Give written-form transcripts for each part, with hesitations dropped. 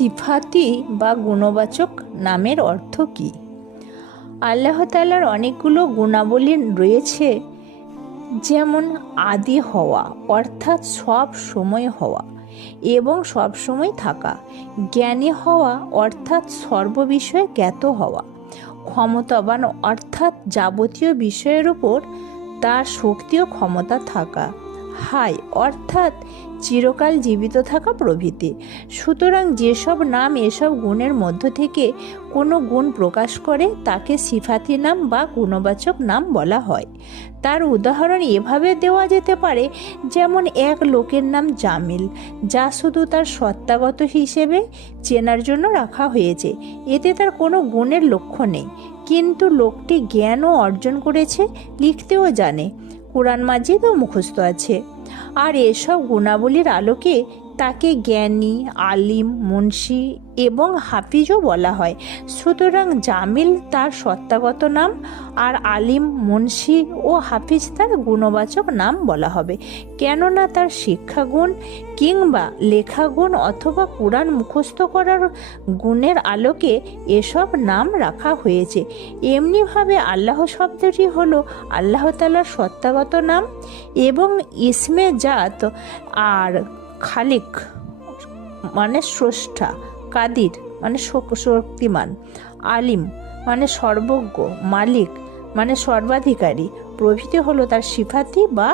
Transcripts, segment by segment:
সিফাতি বা গুণবাচক নামের অর্থ কী? আল্লাহ তাআলার অনেকগুলো গুণাবলী রয়েছে, যেমন আদি হওয়া অর্থাৎ সব সময় হওয়া এবং সব সময় থাকা, জ্ঞানী হওয়া অর্থাৎ সর্ববিষয়ে জ্ঞাত হওয়া, ক্ষমতাবান অর্থাৎ যাবতীয় বিষয়ের উপর তার শক্তি ও ক্ষমতা থাকা, হাই অর্থাৎ চিরকাল জীবিত থাকা প্রভৃতি। সুতরাং যেসব নাম এসব গুণের মধ্য থেকে কোনো গুণ প্রকাশ করে তাকে সিফাতি নাম বা গুণবাচক নাম বলা হয়। তার উদাহরণ এভাবে দেওয়া যেতে পারে, যেমন এক লোকের নাম জামিল, যা শুধু তার সত্তাগত হিসেবে চেনার জন্য রাখা হয়েছে। এতে তার কোনো গুণের লক্ষ্য নেই, কিন্তু লোকটি জ্ঞানও অর্জন করেছে, লিখতেও জানে, কুরআন মাজিদও মুখস্থ আছে। আর এসব গুণাবলীর আলোকে তাকে জ্ঞানী, আলিম, মুন্সি এবং হাফিজও বলা হয়। সুতরাং জামিল তার সত্তাগত নাম, আর আলিম, মুন্সি ও হাফিজ তার গুণবাচক নাম বলা হবে, কেননা তার শিক্ষাগুণ কিংবা লেখাগুণ অথবা কুরআন মুখস্থ করার গুণের আলোকে এসব নাম রাখা হয়েছে। এমনিভাবে আল্লাহ শব্দটি হলো আল্লাহ তাআলার সত্তাগত নাম এবং ইসমে জাত, আর খালিক মানে স্রষ্টা, কাদির মানে শক্তিমান, আলিম মানে সর্বজ্ঞ, মালিক মানে সর্বাধিকারী প্রভৃতি হলো তার সিফাতি বা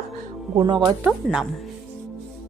গুণগত নাম।